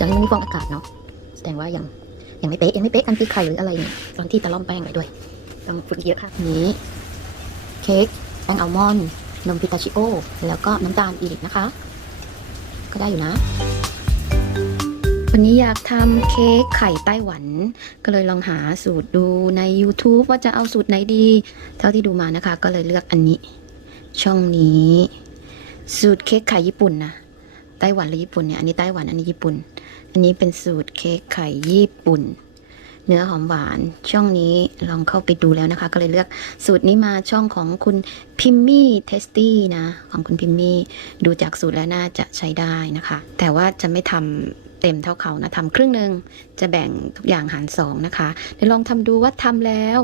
จากนี้มันมีฟองอากาศเนาะแสดงว่ายังยังไม่เป๊ะยังไม่เป๊ะกันที่ไข่หรืออะไรเนี่ยตอนที่ตะล่อมแป้งไปด้วยต้องฝึกเยอะค่ะนี้เค้กแป้งอัลมอนด์นมพิตาชิโอ แล้วก็น้ำตาลอีกนะคะ ก็ได้อยู่นะ วันนี้อยากทำเค้กไข่ไต้หวัน ก็เลยลองหาสูตรดูใน YouTube ว่าจะเอาสูตรไหนดี เท่าที่ดูมานะคะ ก็เลยเลือกอันนี้ ช่องนี้ สูตรเค้กไข่ญี่ปุ่นนะไต้หวันหรือญี่ปุ่นเนี่ยอันนี้ไต้หวันอันนี้ญี่ปุ่น อันนี้เป็นสูตรเค้กไข่ญี่ปุ่น เนื้อหอมหวานช่องนี้ลองเข้าไปดูแล้วนะคะ ก็เลยเลือกสูตรนี้มาช่องของคุณพิมมี่เทสตี้นะ ของคุณพิมมี่ดูจากสูตรแล้วน่าจะใช้ได้นะคะ แต่ว่าจะไม่ทำเต็มเท่าเขานะทำครึ่งหนึ่งจะแบ่งทุกอย่างหารสองนะคะเดี๋ยวลองทำดูว่าทำแล้ว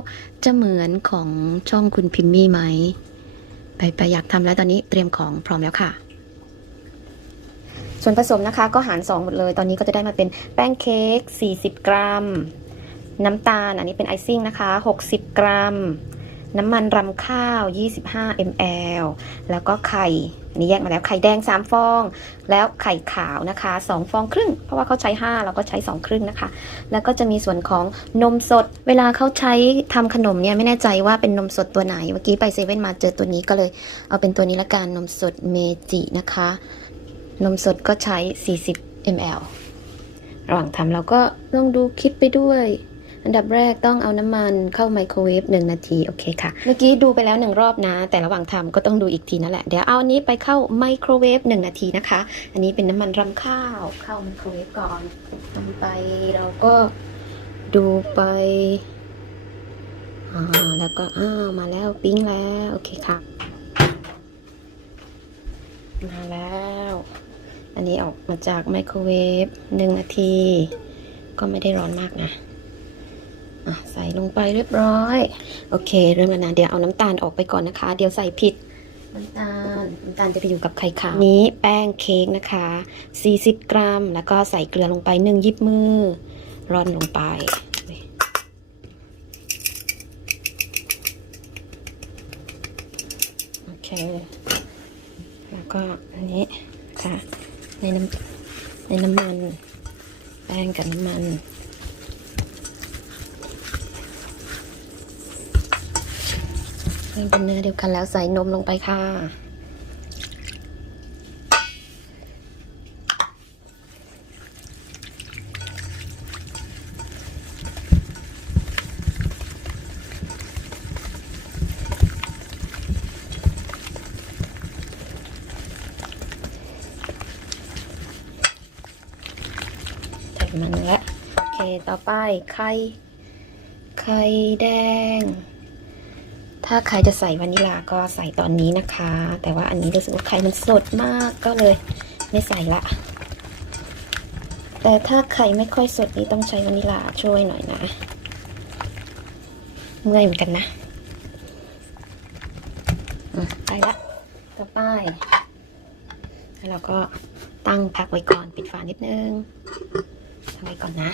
จะเหมือนของช่องคุณพิมมี่ไหมไปไปอยากทำแล้วตอนนี้เตรียมของพร้อมแล้วค่ะ ส่วนผสมนะคะก็หาร 2 หมดเลย ตอนนี้ก็จะได้มาเป็นแป้งเค้ก 40 กรัม น้ำตาล อันนี้เป็นไอซิ่งนะคะ 60 กรัม น้ำมันรำข้าว 25 ml แล้วก็ไข่อันนี้แยกมาแล้วไข่แดง 3 ฟอง แล้วไข่ขาวนะคะ 2 ฟองครึ่ง เพราะว่าเขาใช้ 5 เราก็ใช้ 2 ครึ่งนะคะ แล้วก็จะมีส่วนของนมสด เวลาเขาใช้ทำขนมเนี่ยไม่แน่ใจว่าเป็นนมสดตัวไหน เมื่อกี้ไปเซเว่นมาเจอตัวนี้ก็เลยเอาเป็นตัวนี้ละกัน นมสดเมจินะคะ นมสดก็ใช้ 40 ml ระหว่างทำเราก็ต้องดูคลิปไปด้วย อันดับแรกต้องเอาน้ำมันเข้าไมโครเวฟ1 นาที โอเคค่ะ เมื่อกี้ดูไปแล้วหนึ่งรอบนะ แต่ระหว่างทำก็ต้องดูอีกทีนั่นแหละ เดี๋ยวเอาอันนี้ไปเข้าไมโครเวฟ1 นาทีนะคะ อันนี้เป็นน้ำมันรำข้าว เข้าไมโครเวฟก่อนทำไปเราก็ดูไปอ่าแล้วก็อ้าวมาแล้วปิ้งแล้ว โอเคค่ะ มาแล้ว อันนี้ออกมาจากไมโครเวฟหนึ่งนาที ก็ไม่ได้ร้อนมากนะใส่ลงไปเรียบร้อย โอเค เริ่มแล้วนะเดี๋ยวเอาน้ำตาลออกไปก่อนนะคะ เดี๋ยวใส่ผิดน้ำตาลน้ำตาลจะไปอยู่กับไข่ขาวนี้แป้งเค้กนะคะ 40 กรัม แล้วก็ใส่เกลือลงไปหนึ่งยิบมือร่อนลงไปโอเค แล้วก็อันนี้ค่ะ ในน้ำในน้ำมันแป้งกับน้ำมัน เป็นเนื้อเดียวกันแล้วใส่นมลงไปค่ะ ใส่มันละโอเคต่อไปไข่ไข่แดง ถ้าใครจะใส่วานิลาก็ใส่ตอนนี้นะคะ แต่ว่าอันนี้รู้สึกว่าไข่มันสดมากก็เลยไม่ใส่ละ แต่ถ้าไข่ไม่ค่อยสดนี่ต้องใช้วานิลาช่วยหน่อยนะ เมื่อยเหมือนกันนะไปละต่อไปแล้วเราก็ตั้งพักไว้ก่อนปิดฝานิดนึง ไว้ก่อนนะ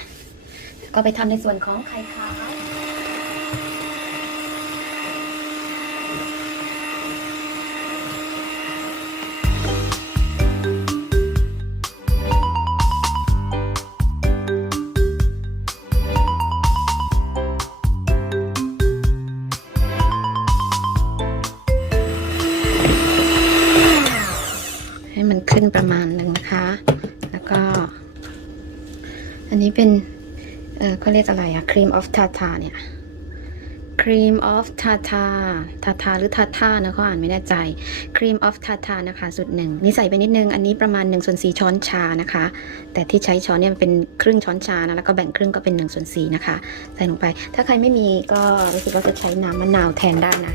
ก็ไปทำในส่วนของไข่ขาว รียกอะไรอะครีมออฟทาทาเนี่ยครีมออฟทาทาทาทาหรือทาทานะเขาอ่านไม่แน่ใจครีมออฟทาทานะคะสูตรหนึ่งนี่ใส่ไปนิดนึง อันนี้ประมาณ1ส่วน4ช้อนชานะคะ แต่ที่ใช้ช้อนเนี่ยมันเป็นครึ่งช้อนชานะแล้วก็แบ่งครึ่งก็เป็น1ส่วน4นะคะ ใส่ลงไป ถ้าใครไม่มีก็รู้สึกว่าจะใช้น้ำมะนาวแทนได้นะ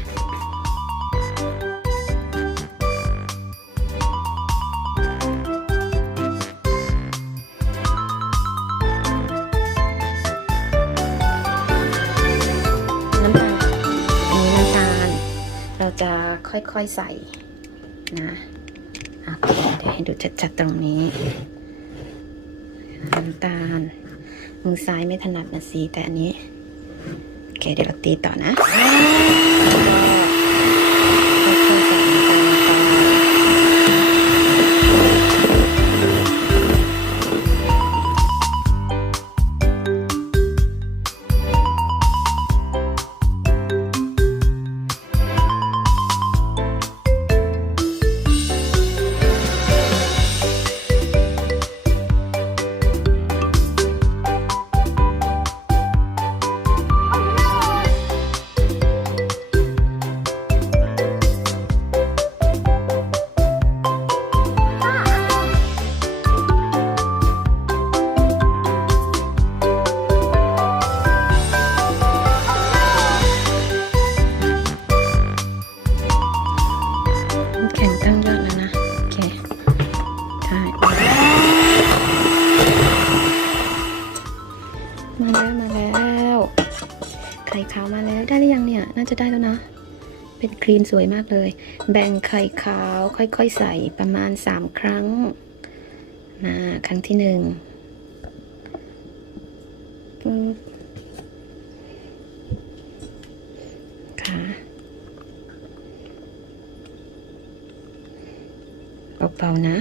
ค่อยๆใส่นะโอเคเดี๋ยวให้ดูชัดๆตรงนี้น้ำตาลมือซ้ายไม่ถนัดนะสีแต่อันนี้ โอเคเดี๋ยวเราตีต่อนะ จะได้แล้วนะ เป็นครีนสวยมากเลย แบ่งไข่ขาวค่อยๆใส่ประมาณ 3 ครั้ง มาครั้งที่หนึ่งค่ะเบาๆนะ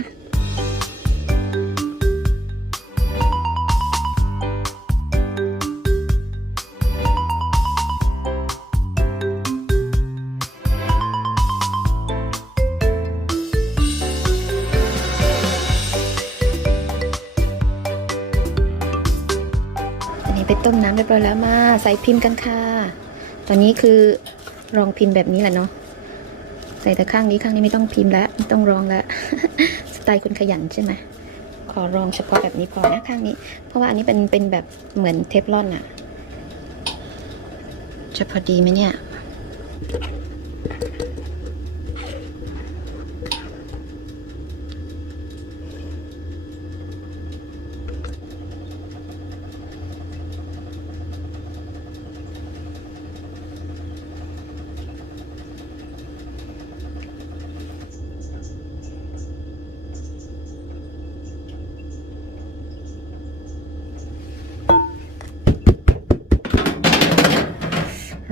นี้ไปต้มน้ำเรียบร้อยแล้วมาใส่พิมพ์กันค่ะ ตอนนี้คือรองพิมพ์แบบนี้แหละเนาะ ใส่แต่ข้างนี้ข้างนี้ไม่ต้องพิมพ์แล้วไม่ต้องรองแล้วสไตล์คนขยันใช่ไหมขอรองเฉพาะแบบนี้พอนะข้างนี้ เพราะว่าอันนี้เป็นเป็นแบบเหมือนเทฟลอนอะจะพอดีไหมเนี่ย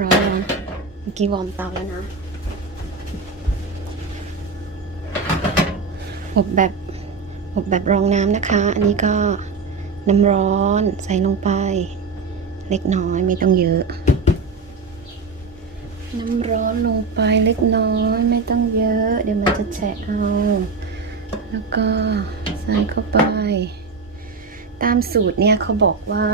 ร้อนร้อนเมื่อ กี้วอร์มเตาแล้วนะ อบแบบอบแบบรองน้ำนะคะ อันนี้ก็น้ำร้อนใส่ลงไป เล็กน้อยไม่ต้องเยอะ น้ำร้อนลงไปเล็กน้อยไม่ต้องเยอะ เดี๋ยวมันจะแฉะเอา แล้วก็ใส่เข้าไป ตามสูตรเนี่ยเขาบอกว่า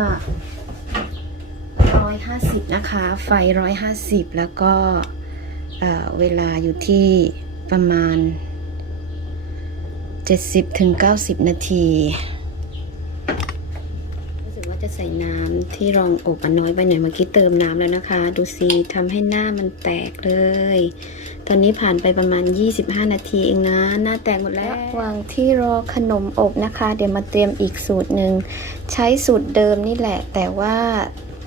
ร้อยห้าสิบนะคะ ไฟร้อยห้าสิบแล้วก็เเวลาอยู่ที่ประมาณ 70ถึง90 นาทีรู้สึกว่าจะใส่น้ำที่รองอบอันน้อยไปหน่อยเมื่อกี้เติมน้ำแล้วนะคะ ดูสิทำให้หน้ามันแตกเลย ตอนนี้ผ่านไปประมาณ 25 นาทีเองนะ หน้าแตกหมดแล้ววางที่รอขนมอบนะคะ เดี๋ยวมาเตรียมอีกสูตรหนึ่ง ใช้สูตรเดิมนี่แหละ แต่ว่า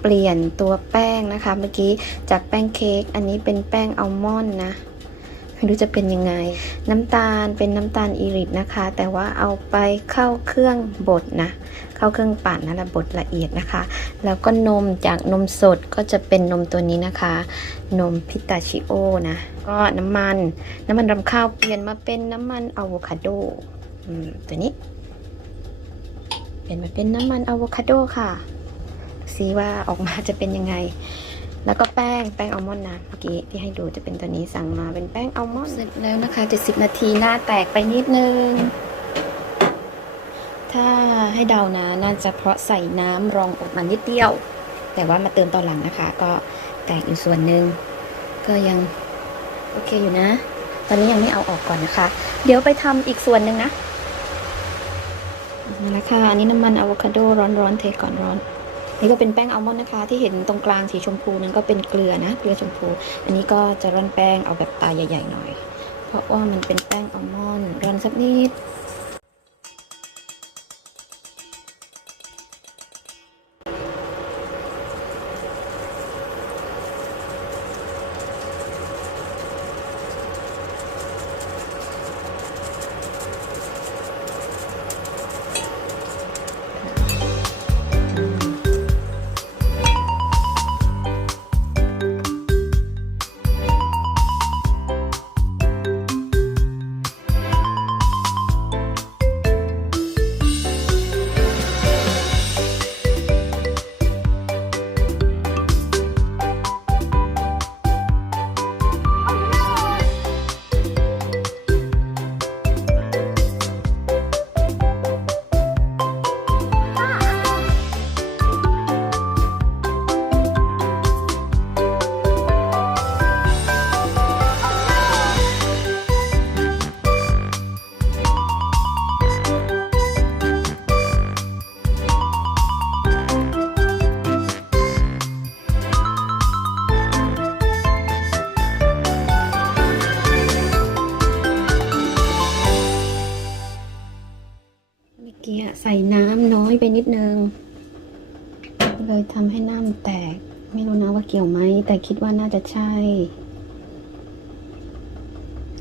เปลี่ยนตัวแป้งนะคะ เมื่อกี้จากแป้งเค้กอันนี้เป็นแป้งอัลมอนด์นะไม่รู้จะเป็นยังไง น้ำตาลเป็นน้ำตาลอีริตนะคะ แต่ว่าเอาไปเข้าเครื่องบดนะ เข้าเครื่องปั่นนะและบดละเอียดนะคะ แล้วก็นมจากนมสดก็จะเป็นนมตัวนี้นะคะ นมพิตาชิโอนะ ก็น้ำมัน น้ำมันรำข้าวเปลี่ยนมาเป็นน้ำมันอะโวคาโดอืมตัวนี้ เปลี่ยนมาเป็นน้ำมันอะโวคาโดค่ะ ซีว่าออกมาจะเป็นยังไง แล้วก็แป้งแป้งอัลมอนด์นะเมื่อกี้ที่ให้ดูจะเป็นตัวนี้สั่งมาเป็นแป้งอัลมอนด์เสร็จแล้วนะคะ70 นาทีหน้าแตกไปนิดนึง ถ้าให้เดานะน่าจะเพราะใส่น้ำรองอบมานิดเดียว แต่ว่ามาเติมตอนหลังนะคะ ก็แตกอยู่ส่วนหนึ่งก็ยังโอเคอยู่นะ ตอนนี้ยังไม่เอาออกก่อนนะคะ เดี๋ยวไปทำอีกส่วนหนึ่งนะนี่แหละค่ะอันนี้น้ำมันอะโวคาโดร้อนๆเทก่อนร้อน นี่ก็เป็นแป้งอัลมอนด์นะคะ ที่เห็นตรงกลางสีชมพูนั้นก็เป็นเกลือนะเกลือชมพู อันนี้ก็จะร่อนแป้งเอาแบบตาใหญ่ ๆ หน่อย เพราะว่ามันเป็นแป้งอัลมอนด์ร่อนสักนิด เมื่อกี้อะใส่น้ำน้อยไปนิดนึง เลยทำให้หน้ามันแตก ไม่รู้นะว่าเกี่ยวไหม แต่คิดว่าน่าจะใช่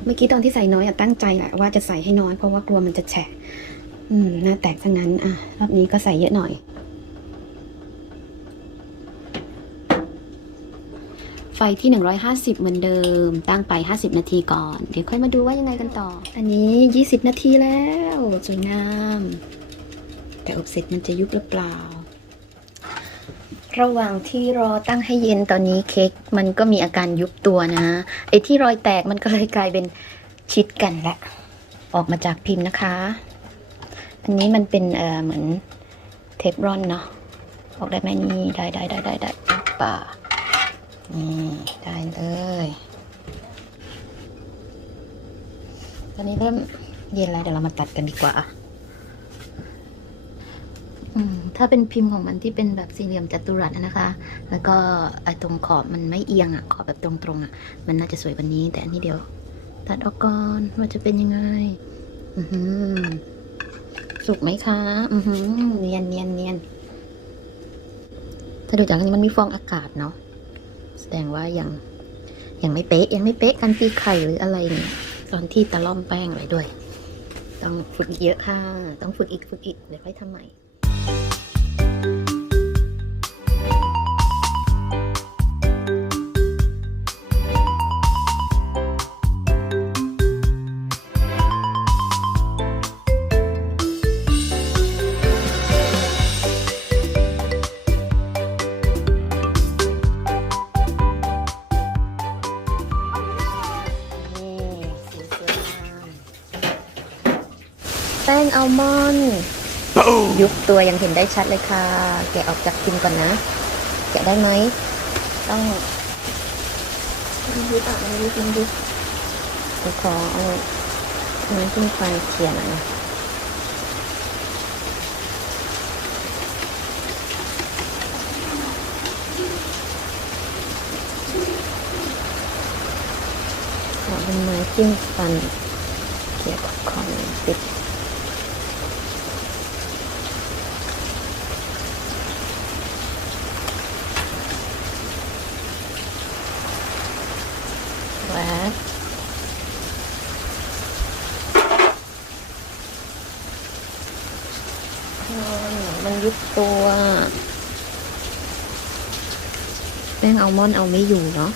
เมื่อกี้ตอนที่ใส่น้อยอะตั้งใจแหละว่าจะใส่ให้น้อยเพราะว่ากลัวมันจะแฉะ อืม หน้าแตกซะงั้น อะ รอบนี้ก็ใส่เยอะหน่อย ไฟที่ 150 เหมือนเดิม ตั้งไป 50 นาทีก่อน เดี๋ยวค่อยมาดูว่ายังไงกันต่อ อันนี้ 20 นาทีแล้ว สวยงาม แต่อบเสร็จมันจะยุบหรือเปล่า ระหว่างที่รอตั้งให้เย็นตอนนี้เค้กมันก็มีอาการยุบตัวนะ ไอ้ที่รอยแตกมันก็เลยกลายเป็นชิดกันและ ออกมาจากพิมพ์นะคะ อันนี้มันเป็นเออเหมือนเทฟรอนเนาะออกได้ไหมนี่ได้ได้ได้ได้ได้ป่านี่ได้เลยตอนนี้เริ่มเย็นแล้วเดี๋ยวเรามาตัดกันดีกว่าอืม ถ้าเป็นพิมพ์ของมันที่เป็นแบบสี่เหลี่ยมจัตุรัสนะคะ แล้วก็ตรงขอบมันไม่เอียงอะ ขอบแบบตรงๆอะ มันน่าจะสวยกว่านี้ แต่อันนี้เดี๋ยวตัดออกก่อนว่าจะเป็นยังไง อือหือสุกไหมคะอือหือเนียนเนียนเนียนถ้าดูจากอันนี้มันมีฟองอากาศเนาะ แสดงว่ายังยังไม่เป๊ะยังไม่เป๊ะกันปีไข่หรืออะไรเนี่ยตอนที่ตะล่อมแป้งไว้ด้วย ต้องฝึกอีกเยอะค่ะ ต้องฝึกอีกฝึกอีกเดี๋ยวค่อยทำใหม่ แป้งอัลมอนด์ยุบตัวยังเห็นได้ชัดเลยค่ะ แกะออกจากพิมพ์ก่อนนะ แกะได้ไหม ต้องมันยุบอะมันยุบมันยุบเดี๋ยวขอเอาไม้ขึ้นฟันเขียนหน่อยนะขอเป็นไม้จิ้มฟันเกี่ยวกับของติด แหวกมันยุบตัว แป้งอัลมอนด์เอาไม่อยู่เนาะ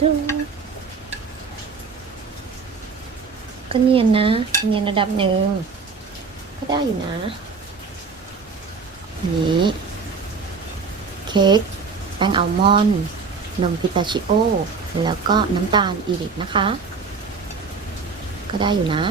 ดูก็เนียนนะ เนียนระดับหนึ่ง ก็ได้อยู่นะ นี้เค้กแป้งอัลมอนด์นมพิตาชิโอ แล้วก็น้ำตาลอีริกนะคะ ก็ได้อยู่นะ